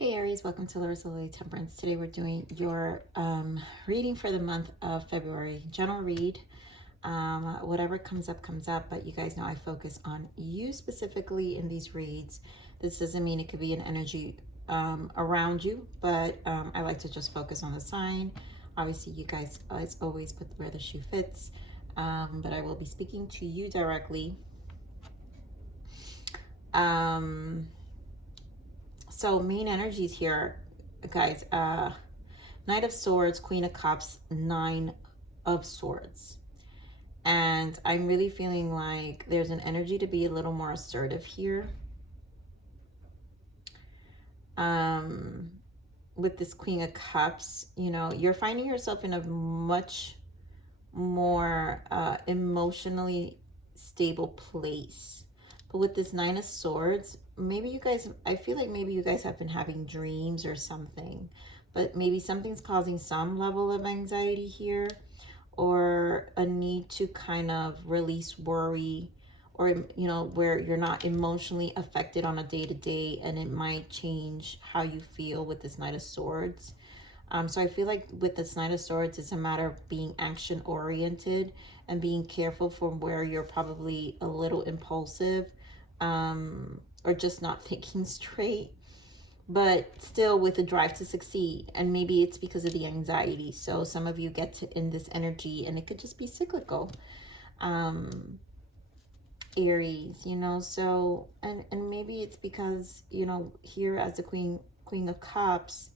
Hey Aries, welcome to Lily Temperance. Today we're doing your reading for the month of February. General read. Whatever comes up, but you guys know I focus on you specifically in these reads. This doesn't mean it could be an energy around you, but I like to just focus on the sign. Obviously, you guys, as always, put where the shoe fits, but I will be speaking to you directly. So main energies here, guys, Knight of Swords, Queen of Cups, Nine of Swords. And I'm really feeling like there's an energy to be a little more assertive here. With this Queen of Cups, you know, you're finding yourself in a much more emotionally stable place. But with this Nine of Swords, maybe you guys, I feel like maybe you guys have been having dreams or something, but maybe something's causing some level of anxiety here, or a need to kind of release worry, or, you know, where you're not emotionally affected on a day-to-day, and it might change how you feel with this Knight of Swords. So I feel like with this Knight of Swords, it's a matter of being action-oriented and being careful from where you're probably a little impulsive, or just not thinking straight, but still with a drive to succeed. And maybe it's because of the anxiety. So some of you get to in this energy, and it could just be cyclical. Aries, you know, so, and maybe it's because, you know, here as the Queen of Cups,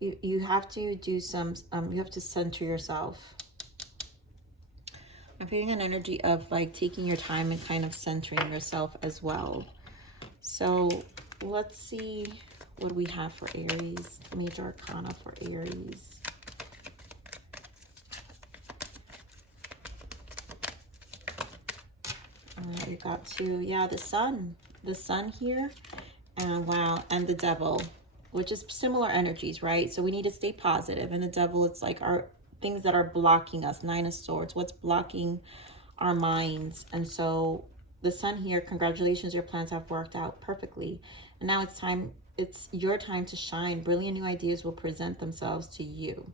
you have to do some, you have to center yourself. I'm feeling an energy of like taking your time and kind of centering yourself as well. So let's see what we have for Aries, major arcana for Aries. We got the sun here, and wow, and the devil, which is similar energies, right? So we need to stay positive. And the devil, it's like our things that are blocking us. Nine of Swords, what's blocking our minds. And so the sun here, congratulations, your plans have worked out perfectly. And now it's your time to shine. Brilliant new ideas will present themselves to you,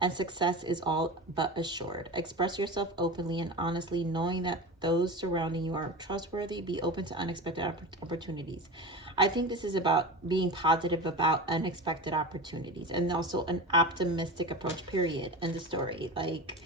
and success is all but assured. Express yourself openly and honestly, knowing that those surrounding you are trustworthy. Be open to unexpected opportunities. I think this is about being positive about unexpected opportunities, and also an optimistic approach, period. End of story. Like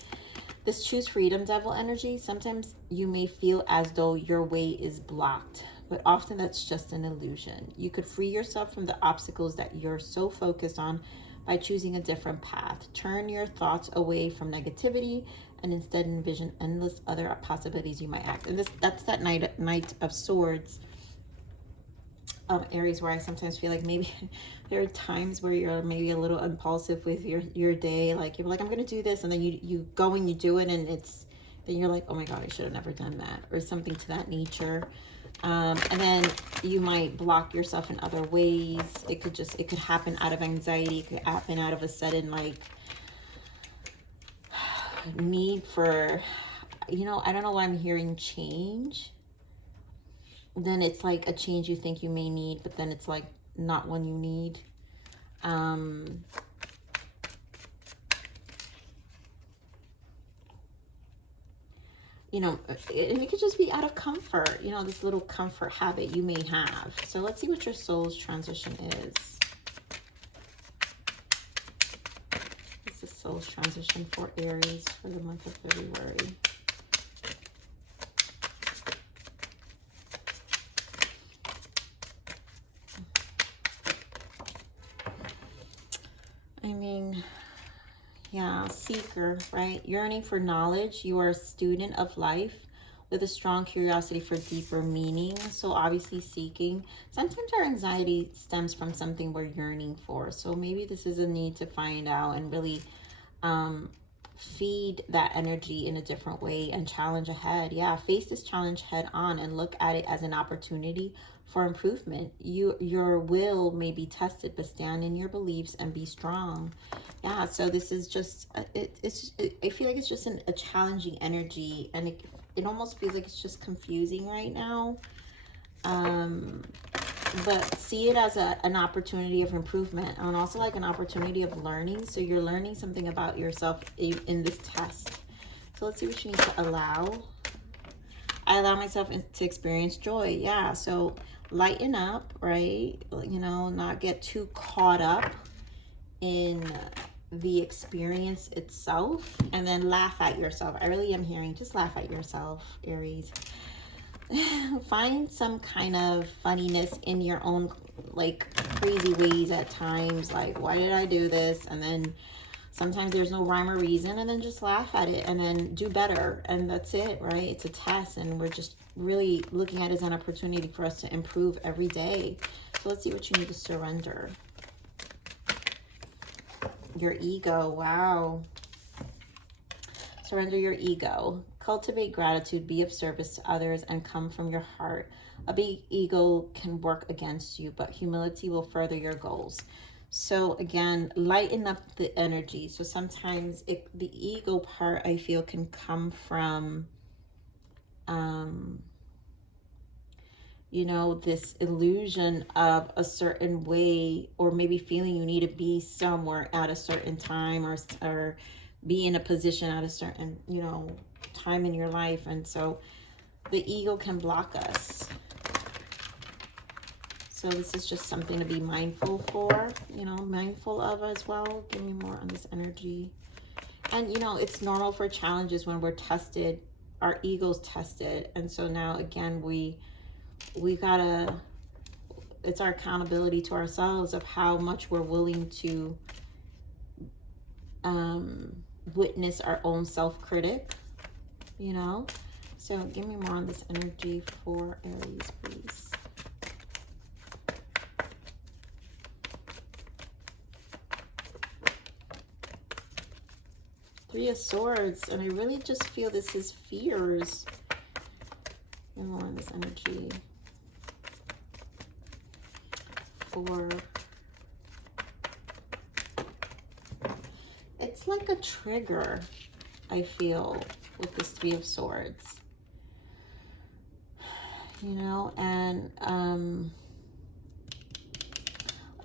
this choose freedom devil energy, sometimes you may feel as though your way is blocked, but often that's just an illusion. You could free yourself from the obstacles that you're so focused on by choosing a different path. Turn your thoughts away from negativity and instead envision endless other possibilities you might act. And that's that Knight of Swords, Aries, where I sometimes feel like maybe there are times where you're maybe a little impulsive with your day. Like you're like, I'm gonna do this, and then you go and you do it, and then you're like, oh my God, I should have never done that, or something to that nature. And then you might block yourself in other ways. It could happen out of anxiety. It could happen out of a sudden like need for, you know, I don't know why I'm hearing change. Then it's like a change you think you may need, but then it's like not one you need. You know, it could just be out of comfort, you know, this little comfort habit you may have. So let's see what your soul's transition is. What's the soul's transition for Aries for the month of February? I mean, yeah, seeker, right? Yearning for knowledge. You are a student of life with a strong curiosity for deeper meaning. So obviously seeking. Sometimes our anxiety stems from something we're yearning for. So maybe this is a need to find out and really feed that energy in a different way and challenge ahead. Yeah, face this challenge head on and look at it as an opportunity for improvement. Your will may be tested, but stand in your beliefs and be strong. Yeah, so this is just I feel like it's just a challenging energy, and it almost feels like it's just confusing right now. but see it as an opportunity of improvement, and also like an opportunity of learning. So you're learning something about yourself in this test. So let's see what you need to allow. I allow myself to experience joy. Yeah, so lighten up, right? You know, not get too caught up in the experience itself, and then laugh at yourself. I really am hearing just laugh at yourself, Aries. Find some kind of funniness in your own like crazy ways at times, like why did I do this? And then sometimes there's no rhyme or reason, and then just laugh at it and then do better, and that's it, right? It's a test, and we're just really looking at it as an opportunity for us to improve every day. So let's see what you need to surrender. Your ego. Wow. Surrender your ego. Cultivate gratitude, be of service to others, and come from your heart. A big ego can work against you, but humility will further your goals. So again, lighten up the energy. So sometimes the ego part, I feel, can come from, you know, this illusion of a certain way, or maybe feeling you need to be somewhere at a certain time, or be in a position at a certain, you know, time in your life. And so the ego can block us. So this is just something to be mindful for, you know, mindful of as well. Give me more on this energy. And, you know, it's normal for challenges when we're tested, our ego's tested. And so now, again, we gotta, it's our accountability to ourselves of how much we're willing to witness our own self-critic, you know. So give me more on this energy for Aries, please. Three of Swords, and I really just feel this is fears. Give me more on this energy for, it's like a trigger, I feel, with this Three of Swords, you know, and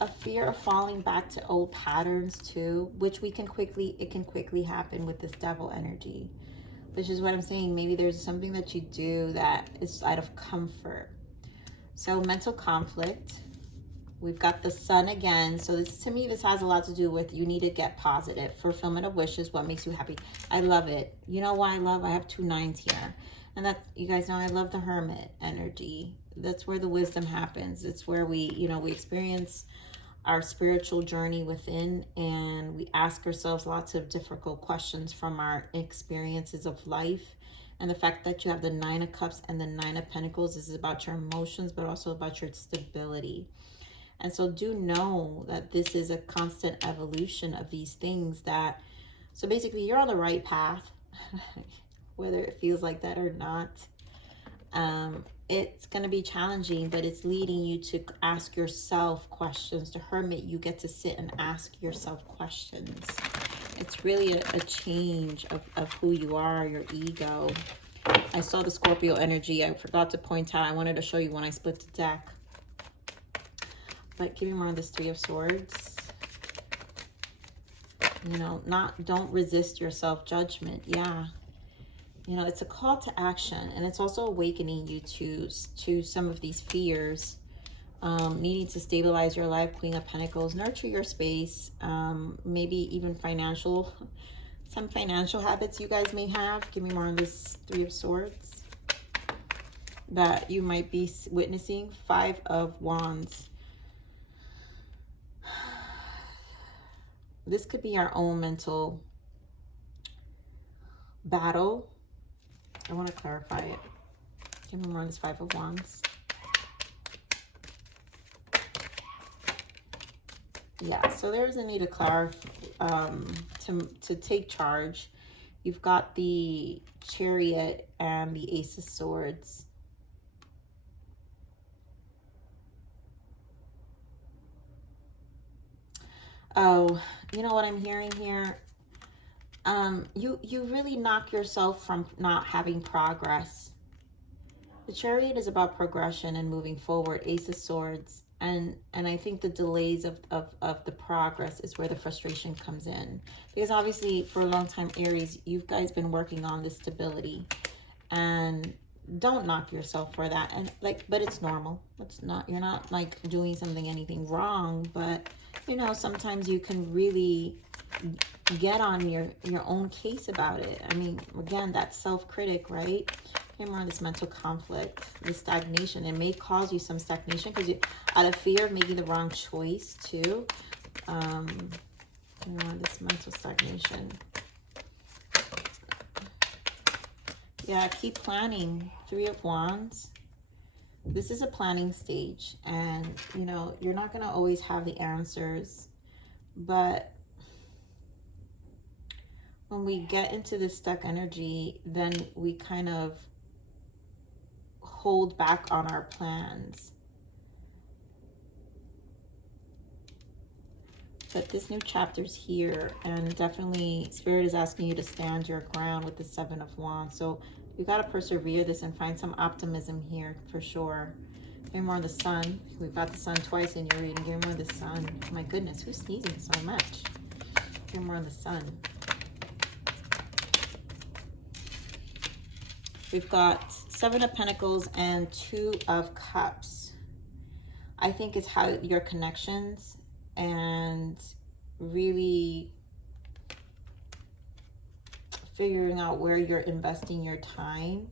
a fear of falling back to old patterns too, which it can quickly happen with this Devil energy, which is what I'm saying. Maybe there's something that you do that is out of comfort. So mental conflict. We've got the Sun again. So this, to me, this has a lot to do with you need to get positive. Fulfillment of wishes, what makes you happy. I love it. You know why I have 2 9s here. And that, you guys know, I love the Hermit energy. That's where the wisdom happens. It's where we, you know, we experience our spiritual journey within, and we ask ourselves lots of difficult questions from our experiences of life. And the fact that you have the 9 of Cups and the 9 of Pentacles, this is about your emotions, but also about your stability. And so do know that this is a constant evolution of these things that, so basically you're on the right path, whether it feels like that or not. It's going to be challenging, but it's leading you to ask yourself questions. To Hermit, you get to sit and ask yourself questions. It's really a change of who you are, your ego. I saw the Scorpio energy. I forgot to point out. I wanted to show you when I split the deck. But give me more on this Three of Swords. You know, don't resist your self-judgment. Yeah. You know, it's a call to action, and it's also awakening you to some of these fears. Needing to stabilize your life, Queen of Pentacles, nurture your space, maybe even some financial habits you guys may have. Give me more on this Three of Swords that you might be witnessing. 5 of Wands. This could be our own mental battle. I want to clarify it. Give me more on this 5 of Wands. Yeah, so there's a need to clarify, to take charge. You've got the Chariot and the Ace of Swords. Oh, you know what I'm hearing here? You really knock yourself from not having progress. The Chariot is about progression and moving forward. Ace of Swords. And I think the delays of the progress is where the frustration comes in. Because obviously for a long time, Aries, you guys been working on this stability. And don't knock yourself for that. And like, but it's normal. It's not, you're not like doing anything wrong. But, you know, sometimes you can really get on your own case about it. I mean, again, that self-critic, right? More on this mental conflict, the stagnation. It may cause you some stagnation because you, out of fear of making the wrong choice too. More on this mental stagnation. Yeah, keep planning. 3 of Wands. This is a planning stage, and you know, you're not going to always have the answers, but when we get into this stuck energy, then we kind of hold back on our plans. But this new chapter's here, and definitely Spirit is asking you to stand your ground with the 7 of Wands. So you got to persevere this and find some optimism here for sure. Give me more of the Sun. We've got the Sun twice in your reading. Give me more of the Sun. Oh my goodness, who's sneezing so much? Give me more of the Sun. We've got 7 of Pentacles and 2 of Cups. I think it's how your connections and really figuring out where you're investing your time.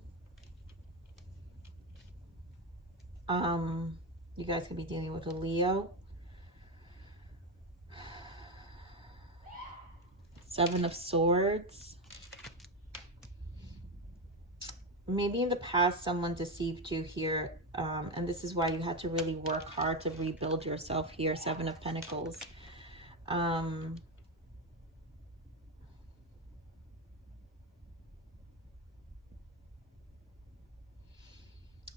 You guys could be dealing with a Leo. 7 of Swords. Maybe in the past someone deceived you here, and this is why you had to really work hard to rebuild yourself here. 7 of Pentacles. I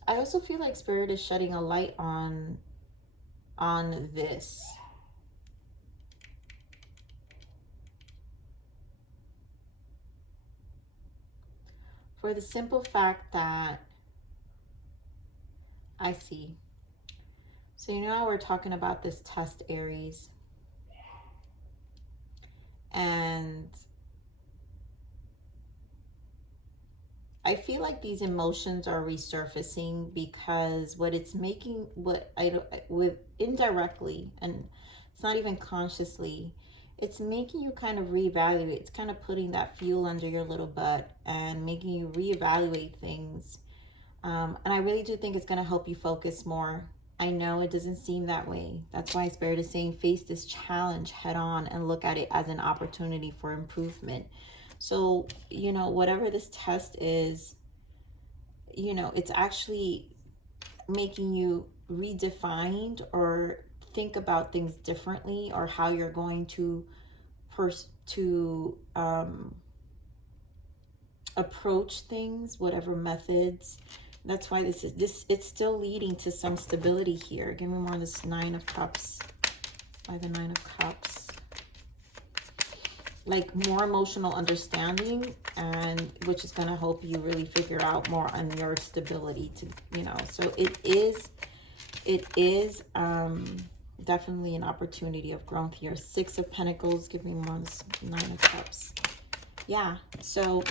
also feel like Spirit is shedding a light on this. For the simple fact that I see. So you know how we're talking about this test, Aries. And I feel like these emotions are resurfacing because what it's making, with indirectly, and it's not even consciously, it's making you kind of reevaluate. It's kind of putting that fuel under your little butt and making you reevaluate things. And I really do think it's going to help you focus more. I know it doesn't seem that way. That's why Spirit is saying face this challenge head on and look at it as an opportunity for improvement. So, you know, whatever this test is, you know, it's actually making you redefined or think about things differently, or how you're going to approach things, whatever methods. That's why it's still leading to some stability here. Give me more of this 9 of Cups. By the 9 of Cups. Like more emotional understanding, and which is going to help you really figure out more on your stability to, you know, so it is definitely an opportunity of growth here. 6 of Pentacles. Give me more of this 9 of Cups. Yeah, so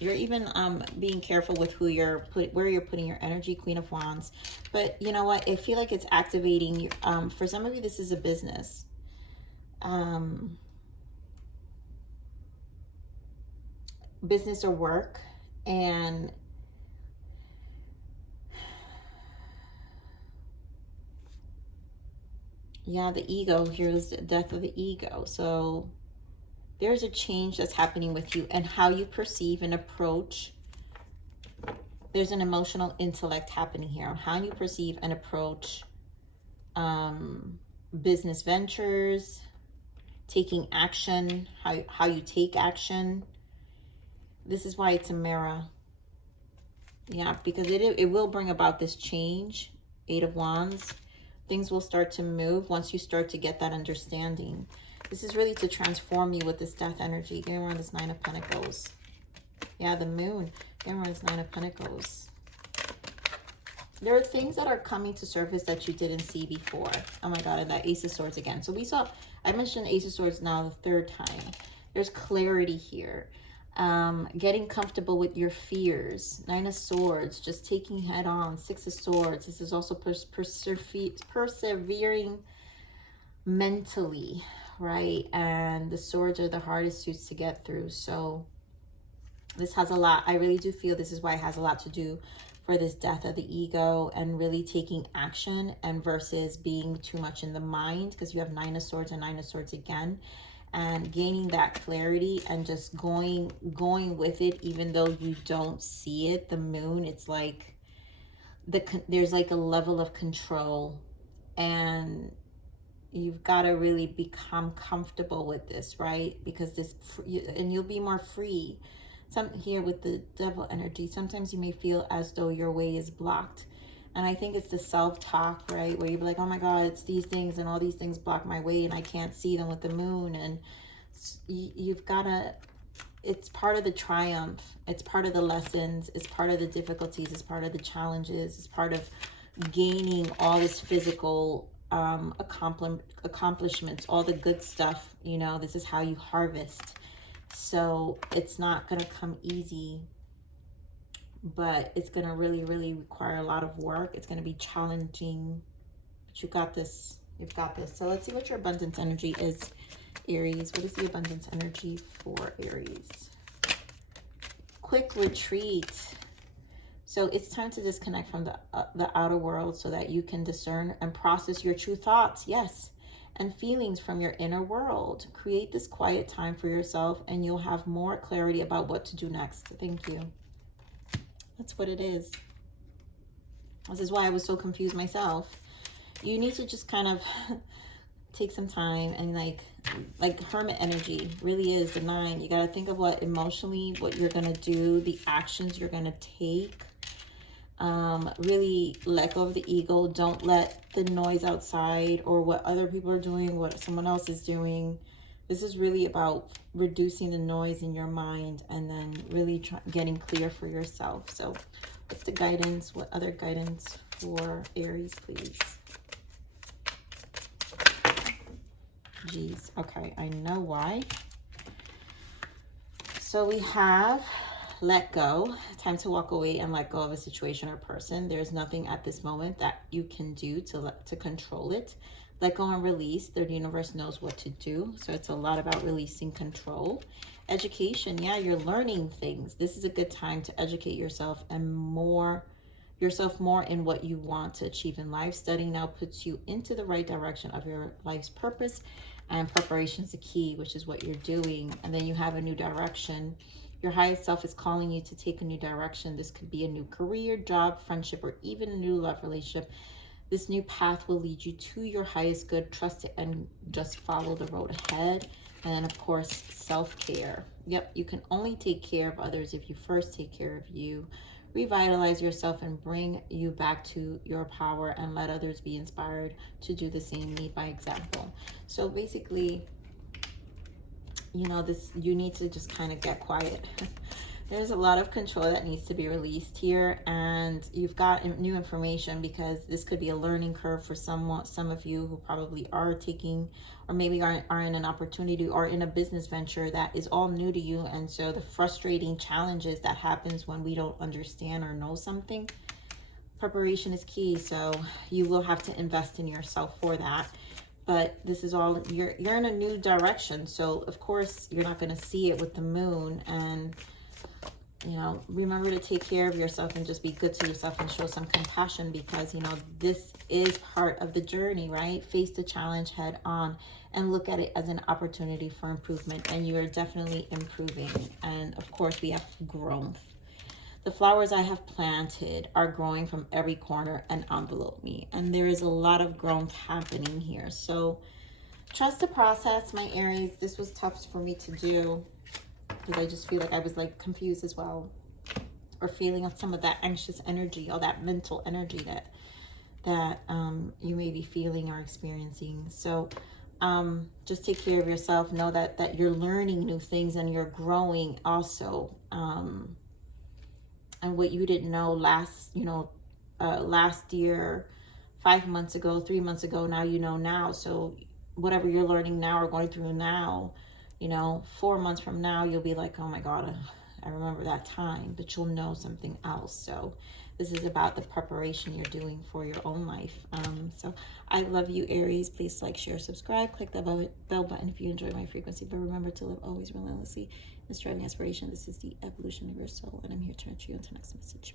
you're even being careful with who where you're putting your energy. Queen of Wands. But you know what, I feel like it's activating for some of you, this is a business. Business or work, and yeah, the ego. Here's the death of the ego. So there's a change that's happening with you and how you perceive and approach. There's an emotional intellect happening here on how you perceive and approach business ventures, taking action, how you take action. This is why it's a mirror. Yeah, because it will bring about this change. 8 of Wands. Things will start to move once you start to get that understanding. This is really to transform you with this death energy. Give me more of this 9 of Pentacles. Yeah, the Moon. Give me more of this 9 of Pentacles. There are things that are coming to surface that you didn't see before. Oh my God, and that Ace of Swords again. So we saw, I mentioned Ace of Swords now the third time. There's clarity here. Getting comfortable with your fears. Nine of Swords, just taking head on. Six of Swords. This is also persevering mentally, right? And the swords are the hardest suits to get through. So this has a lot. I really do feel this is why it has a lot to do for this death of the ego and really taking action, and versus being too much in the mind, because you have Nine of Swords and Nine of Swords again, and gaining that clarity and just going with it, even though you don't see it. The moon, it's like there's like a level of control, and you've got to really become comfortable with this, right? Because and you'll be more free. Here with the devil energy, sometimes you may feel as though your way is blocked. And I think it's the self-talk, right? Where you're like, oh my God, it's these things and all these things block my way and I can't see them with the moon. And you've got to, it's part of the triumph. It's part of the lessons. It's part of the difficulties. It's part of the challenges. It's part of gaining all this physical accomplishments, all the good stuff. You know, this is how you harvest. So it's not going to come easy, but it's going to really, really require a lot of work. It's going to be challenging, but you got this. You've got this. So let's see what your abundance energy is, Aries. What is the abundance energy for Aries? Quick retreat. So it's time to disconnect from the outer world so that you can discern and process your true thoughts. Yes. And feelings from your inner world. Create this quiet time for yourself and you'll have more clarity about what to do next. Thank you. That's what it is. This is why I was so confused myself. You need to just kind of take some time and like hermit energy really is the 9. You got to think of what emotionally, what you're going to do, the actions you're going to take. Really let go of the ego. Don't let the noise outside or what other people are doing, what someone else is doing. This is really about reducing the noise in your mind and then really getting clear for yourself. So what's the guidance? What other guidance for Aries, please? Geez. Okay, I know why. So we have let go. Time to walk away and let go of a situation or person. There's nothing at this moment that you can do to control it. Let go and release. The universe knows what to do. So it's a lot about releasing control. Education. Yeah, you're learning things. This is a good time to educate yourself and more in what you want to achieve in life. Studying now puts you into the right direction of your life's purpose, and preparation is the key, which is what you're doing. And then you have a new direction. Your highest self is calling you to take a new direction. This could be a new career, job, friendship, or even a new love relationship. This new path will lead you to your highest good. Trust it and just follow the road ahead. And then, of course, self-care. Yep, you can only take care of others if you first take care of you. Revitalize yourself and bring you back to your power and let others be inspired to do the same. Lead by example. So basically, you know, you need to just kind of get quiet. There's a lot of control that needs to be released here, and you've got new information because this could be a learning curve for some of you who probably are taking, or maybe are in an opportunity or in a business venture that is all new to you. And so the frustrating challenges that happens when we don't understand or know something, preparation is key. So you will have to invest in yourself for that. But this is all, you're in a new direction. So of course you're not going to see it with the moon. And, you know, remember to take care of yourself and just be good to yourself and show some compassion, because, you know, this is part of the journey, right? Face the challenge head on and look at it as an opportunity for improvement. And you are definitely improving. And of course we have growth. The flowers I have planted are growing from every corner and envelope me. And there is a lot of growth happening here. So trust the process, my Aries. This was tough for me to do because I just feel like I was like confused as well, or feeling some of that anxious energy, all that mental energy that you may be feeling or experiencing. So just take care of yourself. Know that you're learning new things and you're growing also. And what you didn't know last year, 5 months ago, 3 months ago. Now you know now. So whatever you're learning now or going through now, you know, 4 months from now, you'll be like, oh my God, I remember that time, but you'll know something else. So this is about the preparation you're doing for your own life. So I love you, Aries. Please like, share, subscribe, click that bell button if you enjoy my frequency. But remember to live always relentlessly in striving aspiration. This is the evolution of your soul, and I'm here to nurture you until next message.